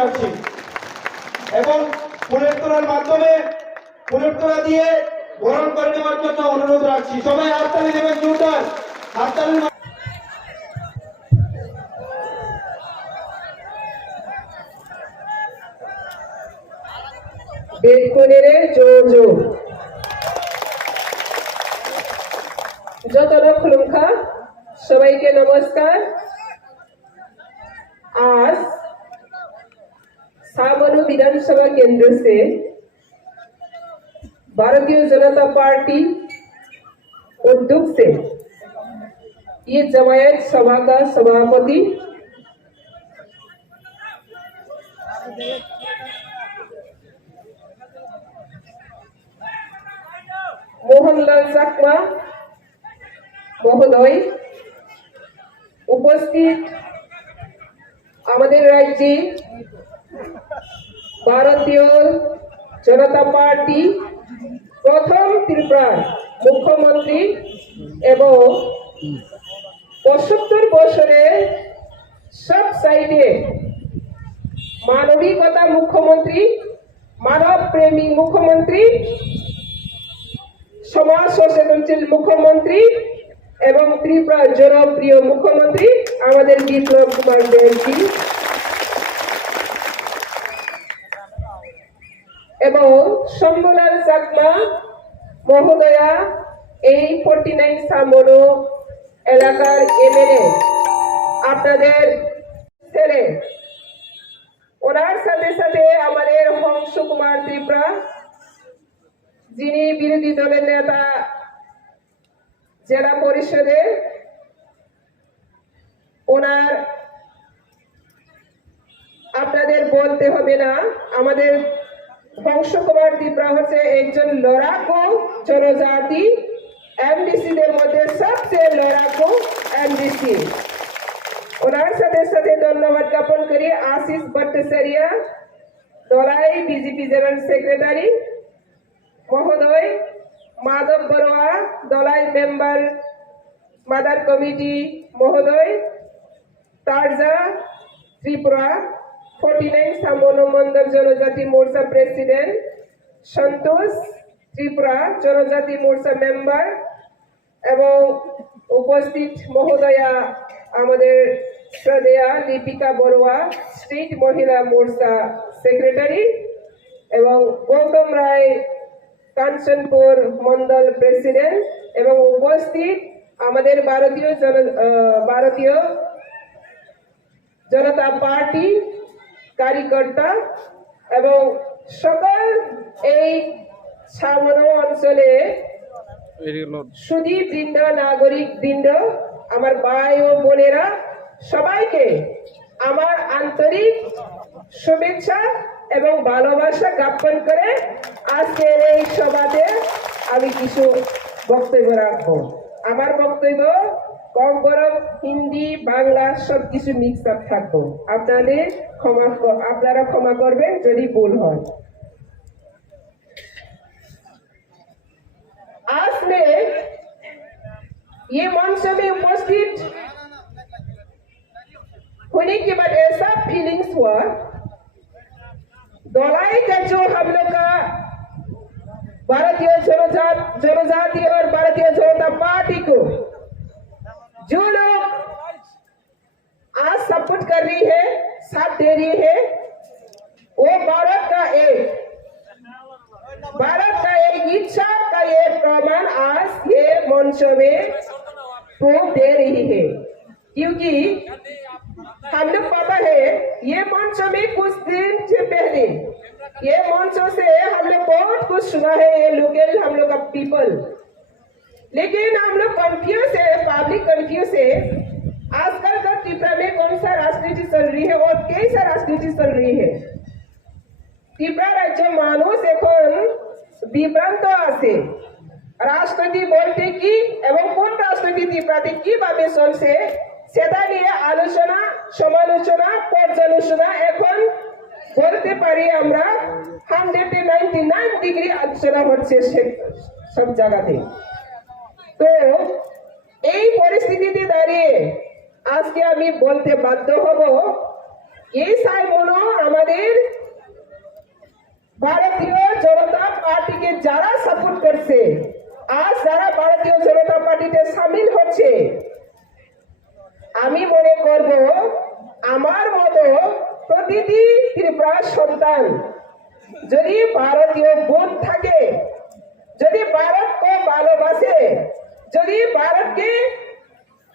রাখছি এবং ফুলের তোড়ার মাধ্যমে ফুলের তোড়া দিয়ে বরণ করে নেওয়ার জন্য অনুরোধ রাখছি। সবাই হাততালি দেবেন, জোরদার হাততালি। সবাইকে নমস্কার। आज सामनु विधानसभा केंद्र से भारतीय जनता पार्टी उद्योग से ये जमायत सभा का सभापति मोहनलाल चाकमा महोदय, उपस्थित আমাদের রাজ্যে ভারতীয় জনতা পার্টি প্রথম ত্রিপুরার মুখ্যমন্ত্রী এবং ৭৫ বছরের সব সাইডে মানবিকতা মুখ্যমন্ত্রী, মানব প্রেমী মুখ্যমন্ত্রী, সমাজ সচেতনশীল মুখ্যমন্ত্রী এবং ত্রিপুরার জনপ্রিয় মুখ্যমন্ত্রী আমাদের বিপ্লব কুমার দেবজি এবং শম্ভুলাল চাকমা মহোদয়া এই 49 সামনো এলাকার এমএলএ আপনাদের ছেলে। ওনার সাথে সাথে আমাদের হংস কুমার ত্রিপুরা, যিনি বিরোধী দলের নেতা জেলা পরিষদে, ওনার আপনাদের বলতে হবে না, আমাদের হংস কুমার ত্রিপুরা হচ্ছে একজন লড়াকু জনজাতি, এমডিসি দের মধ্যে সবচেয়ে লড়াকু এমডিসি। ওনার সাথে সাথে ধন্যবাদ জ্ঞাপন করি আশিস ভট্টাচার্য, দলাই বিজেপি জেনারেল সেক্রেটারি মহোদয়, মাধব বড়ুয়া, দলাই মেম্বার মাদার কমিটি মহোদয়, তারজা ত্রিপুরা 49 সামনো মন্ডল জনজাতি মোর্চা প্রেসিডেন্ট, সন্তোষ ত্রিপুরা জনজাতি মোর্চা মেম্বার এবং উপস্থিত মহোদয়া আমাদের শ্রদ্ধেয়া লিপিকা বড়ুয়া স্টেট মহিলা মোর্চা সেক্রেটারি এবং গৌতম রায় কাঞ্চনপুর মন্ডল প্রেসিডেন্ট এবং উপস্থিত আমাদের ভারতীয় জনতা পার্টি কার্যকর্তা এবং সকল এই সামনো অঞ্চলে সুধী বৃন্দ, নাগরিক বৃন্দ, আমার ভাই ও বোনেরা, সবাইকে আমার আন্তরিক শুভেচ্ছা এবং ভালোবাসা জ্ঞাপন করে আজকের এই সভাতে আমি কিছু বক্তব্য রাখবো। আমার বক্তব্য কম বড় হিন্দি বাংলা সবকিছু মিক্স আপ থাকবো, আপনারা ক্ষমা করবেন যদি ভুল হয়। आज में ये मंच में उपस्थित होने के बाद ऐसा फीलिंग्स हुआ, दलाई का जो हम लोग का भारतीय जनजाति और भारतीय जनता पार्टी को जो लोग आज सपोर्ट कर रही है, साथ दे रही है, वो भारत का एक इच्छा का ये प्रमाण आज ये मंच में प्रूफ दे रही है। क्योंकि हम लोग पता है ये मंच में कुछ दिन से पहले ये मंचों से हम लोग बहुत कुछ सुना है, ये लोकल हम लोग का पीपल, लेकिन हम लोग कंफ्यूज है, पब्लिक कंफ्यूज है। आजकल का त्रिपुरा में कौन सा राजनीति चल रही है और कैसा राजनीति चल रही है। त्रिपुरा राज्य মানুষ এখন বিভ্রান্ত আছে, রাজনীতি বলতে কি এবং কোন রাজনীতি ত্রিপুরাতে কিভাবে চলছে সেটা নিয়ে আলোচনা, সমালোচনা, পর্যালোচনা এখন বলতে পারি আমরা 199 ডিগ্রি আলোচনা হচ্ছে সব জায়গাতে। তো এই পরিস্থিতিতে দাঁড়িয়ে আজকে আমি বলতে বাধ্য হব এই সাইমনো আমাদের ভারতীয় জনতা পার্টিকে যারা সাপোর্ট করছে, আজ যারা ভারতীয় জনতা পার্টিতে সামিল হচ্ছে, আমি মনে করব আমার মতো প্রতিটি ত্রিপুরার সন্তান যদি ভারতীয় বোধ থাকে, যদি ভারতকে ভালোবাসে, যদি ভারতকে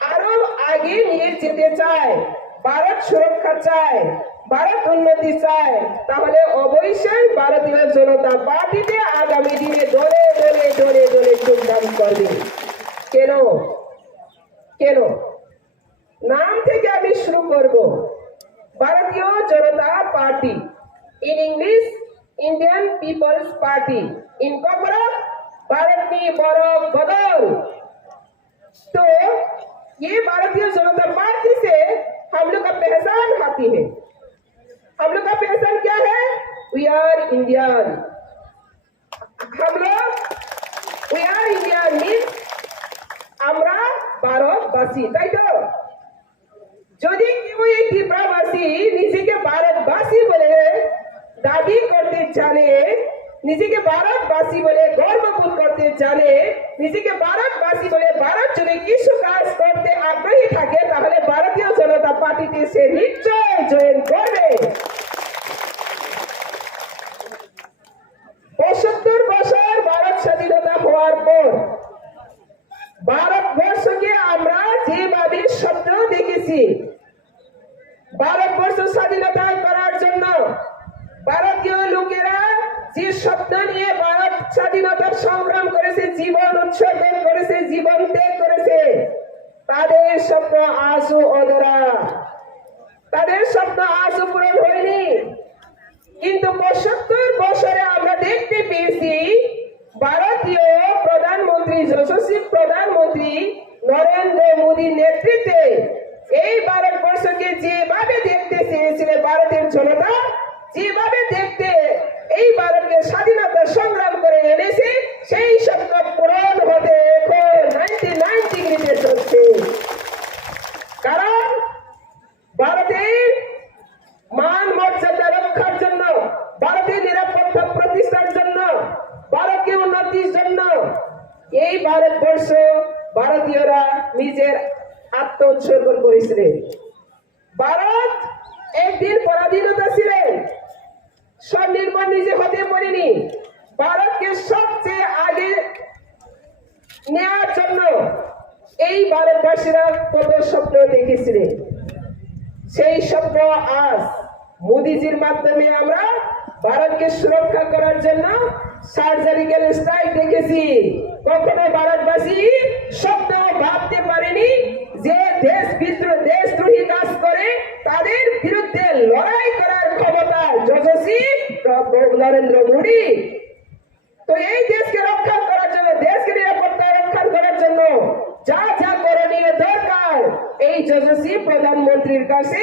আরো আগে নিয়ে যেতে চায়, ভারত সুরক্ষা চায়, ভারত উন্নতি চায়, তাহলে অবশ্যই ভারতীয় জনতা পার্টিতে আগামী দিনে দলে দলে দলে দলে যোগদান করবে। কেন কেন নাম থেকে আমি শুরু করব। ভারতীয় জনতা party, in English Indian People's Party, इनको बड़ा भारत में बड़ा बदल। तो ये भारतीय जनता पार्टी से हम लोग का पहचान आती है। हम लोग का पहचान क्या है? We are Indian. हम लोग वी आर इंडियन मीन्स আমরা ভারতবাসী, তাই তো? যদি কেউ এই ত্রিপুরাবাসী নিজেকে ভারতবাসী বলে দাবি করতে জানে, নিজেকে ভারতবাসী বলে গর্ববোধ করতে জানে, নিজেকে ভারতবাসী বলে ভারত জন্য কিছু কাজ করতে আগ্রহী থাকে, তাহলে ভারতীয় জনতা পার্টিতে সে নিশ্চয় জয়েন করবে। ৭৫ বছর ভারত স্বাধীনতা হওয়ার পর ভারতবর্ষকে আমরা যেভাবে স্বপ্ন দেখেছি, ভারতবর্ষ স্বাধীনতা করার জন্য ভারতীয় লোকেরা যে স্বপ্ন নিয়ে ভারত স্বাধীনতার সংগ্রাম করেছে, জীবন উৎসর্গ করেছে, জীবন ত্যাগ করেছে, তাদের স্বপ্ন আজও অধরা, তাদের স্বপ্ন আজও পূরণ হয়নি। কিন্তু ৭৫ বছরে আমরা দেখতে পেয়েছি ভারতীয় প্রধানমন্ত্রী, যশস্বী প্রধানমন্ত্রী নরেন্দ্র মোদীর নেতৃত্বে এই ভারতবর্ষকে যেভাবে দেখতে চেয়েছিলেন ভারতের জনতা, যেভাবে দেখতে এই ভারতকে স্বাধীনতা সংগ্রাম করে এনেছে, সেই স্বপ্ন পূরণ হতে এখন 99 ডিগ্রিতে চলছে। কারণ ভারতের মান মর্যাদা রক্ষার জন্য, ভারতের নিরাপত্তা প্রতিষ্ঠার জন্য, ভারতকে উন্নতির জন্য এই ভারতবর্ষ ভারতীয়রা নিজের আত্ম উৎসর্গ করেছিলেন। ভারত একদিন পরাধীনতা ছিলেন, স্বনির্ভর নিজে হতে পারেনি। ভারতকে সবচেয়ে আগে নেওয়ার জন্য এই ভারতবাসীরা কত স্বপ্ন দেখেছিলেন। সেই স্বপ্ন আজ মোদীজির মাধ্যমে আমরা ভারতকে সুরক্ষা করার জন্য সার্জারিক্যাল স্ট্রাইক দেখেছি। কখনো ভারতবাসী স্বপ্ন ভাবতে পারেনি যে দেশদ্রোহী কাজ করে তাদের বিরুদ্ধে লড়াই করার ক্ষমতা যশস্বী নরেন্দ্র মোদী। তো এই দেশকে রক্ষা করার জন্য, দেশকে নিরাপত্তা রক্ষা করার জন্য যা যা করণীয় দরকার, এই যশস্বী প্রধানমন্ত্রীর কাছে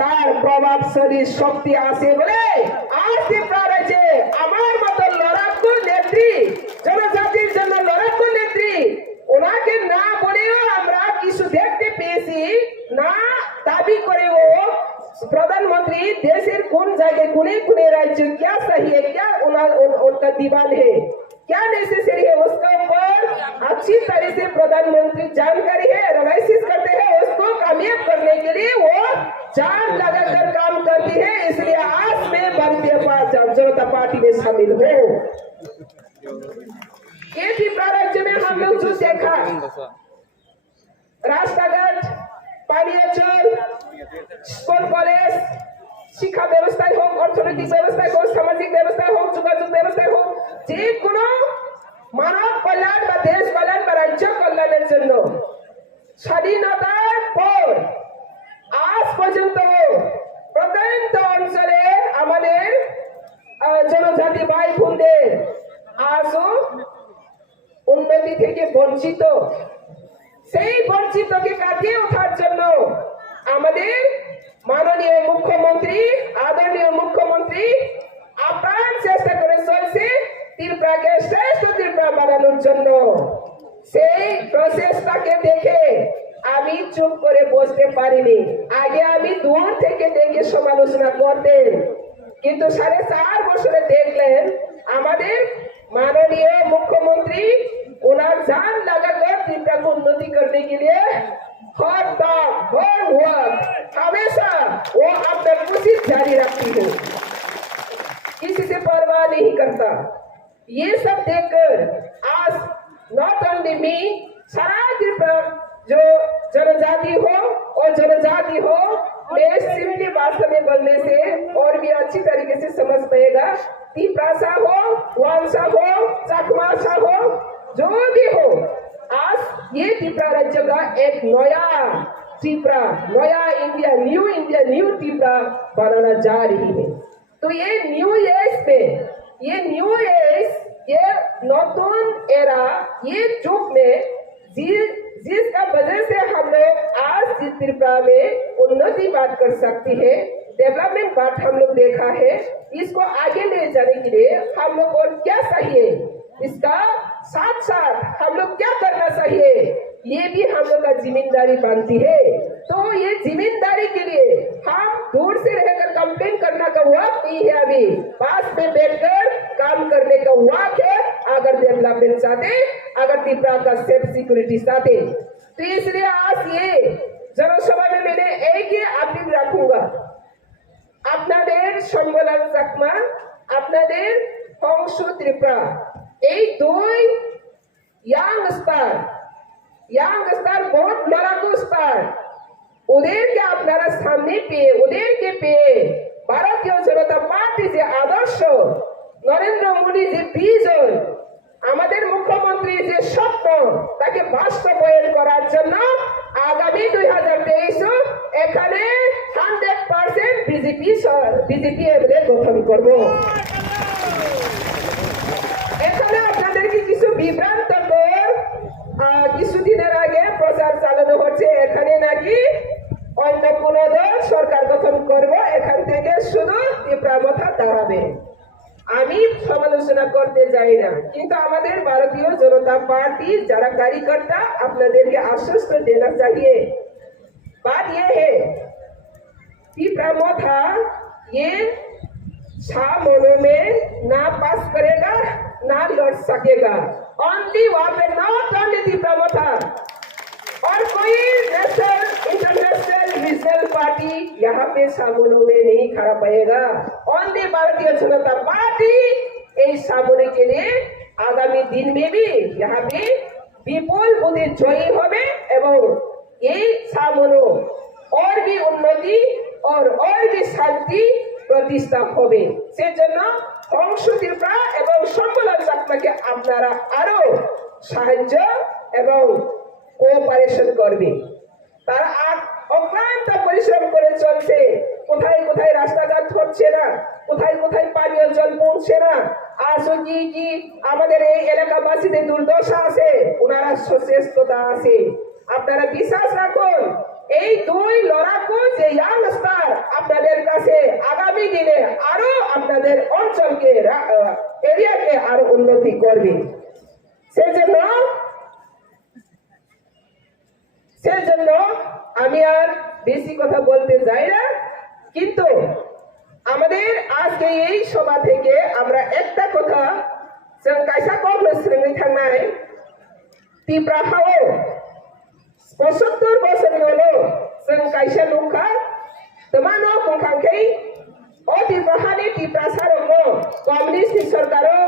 তার প্রভাবশালী শক্তি আছে বলে আজ ত্রিপুরা রাজ্যে আমার মতো লড়াকু নেত্রী, জনজাতির জন্য লড়াকু নেত্রী, ওনাকে না বলেও আমরা কিছু দেখতে পেয়েছি, না দাবি করেও प्रधानमंत्री देश कौन जाएगा, कुने कुने राज्य क्या सही है, क्या उनका दीवान है, क्या नेसेसरी है, उसका ऊपर अच्छी तरह से प्रधानमंत्री जानकारी है, एनालिसिस करते हैं, उसको कामयाब करने के लिए वो जान लगाकर काम करती है। इसलिए आज मैं भारतीय जनता पार्टी में शामिल हूँ। ये त्रिपुरा राज्य में हम लोग जो देखा, रास्ता घाट, পানীয় জল, স্কুল কলেজ, শিক্ষা ব্যবস্থায় হোক, অর্থনৈতিক ব্যবস্থায় হোক, সামাজিক ব্যবস্থায় হোক, যোগাযোগ ব্যবস্থায় হোক, যে কোনো মানব কল্যাণ বা দেশ কল্যাণ বা রাজ্য কল্যাণের জন্য স্বাধীনতার পর আজ পর্যন্ত প্রত্যন্ত অঞ্চলে আমাদের জনজাতি ভাই বোনদের আজও উন্নতি থেকে বঞ্চিত। সেই বঞ্চিতকে কাটিয়ে ওঠার জন্য আমাদের মাননীয় মুখ্যমন্ত্রী, আদরণীয় মুখ্যমন্ত্রী আপ্রাণ চেষ্টা করে চলছে ত্রিপুরাকে শ্রেষ্ঠ ত্রিপুরা বানানোর জন্য। সেই প্রচেষ্টাকে দেখে আমি চুপ করে বসতে পারিনি। আগে আমি দূর থেকে দেখে সমালোচনা ভাবতেন, কিন্তু 4.5 বছরে দেখলেন আমাদের माननीय मुख्यमंत्री उन्हें जान लगाकर त्रिपुरा को उन्नति करने के लिए हर वक्त हमेशा वो अपना कोशिश जारी रखती है, किसी से परवाह नहीं करता। ये सब देखकर आज नॉट ओनली मी, सारा त्रिपुरा जो जनजाति हो मैं सिंपली भाषा में बोलने से और भी अच्छी तरीके से समझ पाएगा। त्रिपुरा हो, वांसा हो, चकमासा हो, जो भी हो, आज ये त्रिपुरा राज्य का एक नया त्रिपुरा, नया इंडिया, न्यू त्रिपुरा बनाना जा रही है। तो ये न्यू एज में, ये नॉर्थन एरा, ये युग में जिसका वजह से हम लोग आज इस त्रिपुरा में उन्नति बात कर सकती है, डेवलपमेंट बात हम लोग देखा है, इसको आगे ले जाने के लिए हम लोग और क्या चाहिए, इसका साथ साथ हम लोग क्या करना चाहिए, ये भी हम लोग का जिम्मेदारी बनती है। तो ये जिम्मेदारी के लिए हम दूर से रहकर कंप्लेन करना का वक्त नहीं है, अभी पास में बैठकर काम करने का वक्त है। अगर डेवलपमेंट चाहते, अगर त्रिपुरा का सेफ सिक्योरिटी चाहते, तो इसलिए आज ये जनसभा में मैंने एक ही अपील रखूंगा, আপনাদের সম্মেলন চাকমা, আপনাদের হংস ত্রিপুরা, এই দুই ইয়াংস্টার বহুত লড়াকু স্টার, ওদেরকে আপনারা সামনে পেয়ে, ওদেরকে পেয়ে ভারতীয় জনতা পার্টি যে আদর্শ, নরেন্দ্র মোদী যে ভিজন, আমাদের মুখ্যমন্ত্রীর যে স্বপ্ন, তাকে বাস্তবায়ন করার জন্য আগামী 2023 এখানে 100% বিজেপি এমএলএ গঠন করব। এখানে আপনাদেরকে কিছু বিভ্রান্তকর কিছুদিনের আগে প্রচার চালানো হচ্ছে, এখানে নাকি অন্য কোন দল সরকার গঠন করব, এখান থেকে শুধু ত্রিপুরা মাথা দাঁড়াবে। আমি সমালোচনা করতে যাই না, কিন্তু আমাদের ভারতীয় জনতা পাर्टी যারা कार्यकर्ता আপনাদেরকে आश्वस्त देना चाहिए। बात ये है त्रिपुरा माथा ये 6 महीनों में ना पास करेगा, ना लड़ सकेगा। ओनली वहां पे नॉट ओनली त्रिपुरा माथा और कोई नेशनल, इंटरनेशनल, रीजनल पार्टी यहाँ पे सामूलों में नहीं खड़ा पाएगा। ओनली भारतीय जनता पार्टी इस सामूले के लिए आगामी दिन में भी यहाँ पे विपुल बुद्धि जयी होबे एवं ये सामूलो और भी उन्नति और भी शांति प्रतिष्ठा होबे। সেজন্য হংস ত্রিপুরা এবং সম্মেলন চাকমাকে আপনারা আরো সাহায্য এবং কোঅপারেশন করবে। তারা অক্লান্ত পরিশ্রম করে চলছে, কোথায় কোথায় রাস্তাঘাট হচ্ছে না, কোথায় কোথায় পানীয় জল পৌঁছে না, আজও কি আমাদের এই এলাকাবাসীদের দুর্দশা আছে, ওনারা সচেষ্টতা আছে। আপনারা বিশ্বাস রাখুন, এই দুই লড়াকু যে ইয়াংস্টার আপনাদের কাছে আগামী দিনে আরো আপনাদের অঞ্চলকে, এরিয়াকে আরো উন্নতি করবে। সেজন্য আমি আর বেশি কথা বলতে যাই না, কিন্তু আমাদের আজকে এই সভা থেকে আমরা একটা কথা जों कायसा कॉग्रेस रोङै थांनाय त्रिपुरा हाव 75 बोसोरनि उनाव जों कायसा नंखा तमानो बुंखांखै अ त्रिपुरानि त्रिपुरा सारमो कम्युनिस्ट सरकारो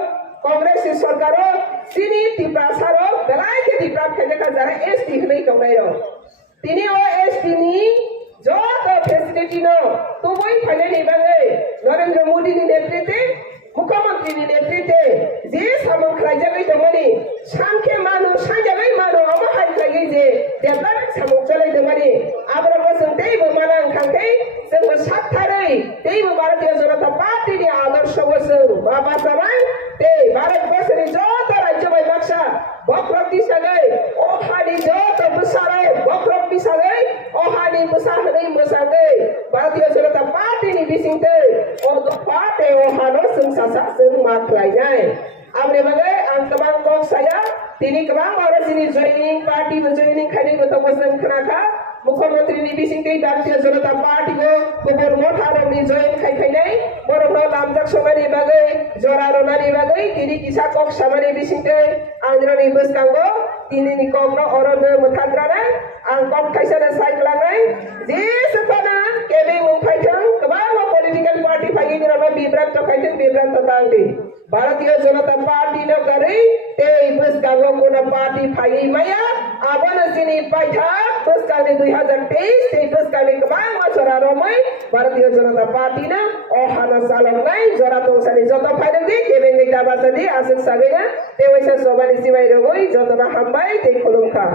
कांग्रेस सरकारो सिनि त्रिपुरा सारो बेलायके त्रिपुरा खेलेखा जारा एसटी होनै कौनायो तिनि ओ एसटी नि যত ফেসিলিটি নো তুই ফাইনালি বাঙে নরেন্দ্র মোদীनि নেতৃত্বে মুখ্যমন্ত্রীनि নেতৃত্বে যে সামন খাইজাবাই দমানি সাংखे मानो सानजाबाय मानो अमाहाय खायै जे डेभलपमेन्ट सामन चलायदोमानि आब्राबो जों दैबो माना ओंखांखै जोंबो साथारै दैबो भारतीय जनता पार्टीनि आदर्शबो जों माबा जाबाय ते भारतबर्षनि যত राज्यबाय बाक्सा बक्रब दिसागै अहानि যত मुसारै बक्रब दिसागै अहानि मुसाहनै मोसागै भारतीय जनता पार्टीनि बिसिंथै अग पार्टी अहानो जों सासा जों माख्लायनाय आमने बागै आं गोबां गक साया दिनै गोबां अरजिनि जयनिं पार्टी जयनिं खायनै गथ'फोर जों खोनाखा मुख्यमंत्री नि बिसिंगै भारतीय जनता पार्टी को गुबुन मथारनि जयन खायफैनाय बर'फ्राव लामजाक समानि बागै जरा रनानि बागै दिनि किसा कक सामानि बिसिंगै आंग्रानि बसकांगो दिनैनि ककनो अरनो मोथाद्रानाय आं कक खायसानो सायख्लांनाय जे सफाना केबे मुंफायथों गोबां political party फायगिरनो बिब्रांत फायथों बिब्रांत तांदि Bharatiya Janata party न गरै ते बसकांगो कोनो पार्टी फायि माया आबनो सिनि पाइथा बसकांनि 2023 ते बसकांनि गोबां जरा रमै भारतीय जनता पार्टी न अहाना सालंनाय जरा तंसानि जत फायदोंदि केबेंगै दाबासदि आसन सागैना ते वैसा सबानि सिमाय रगै जतना हामबाय ते खुलुमखा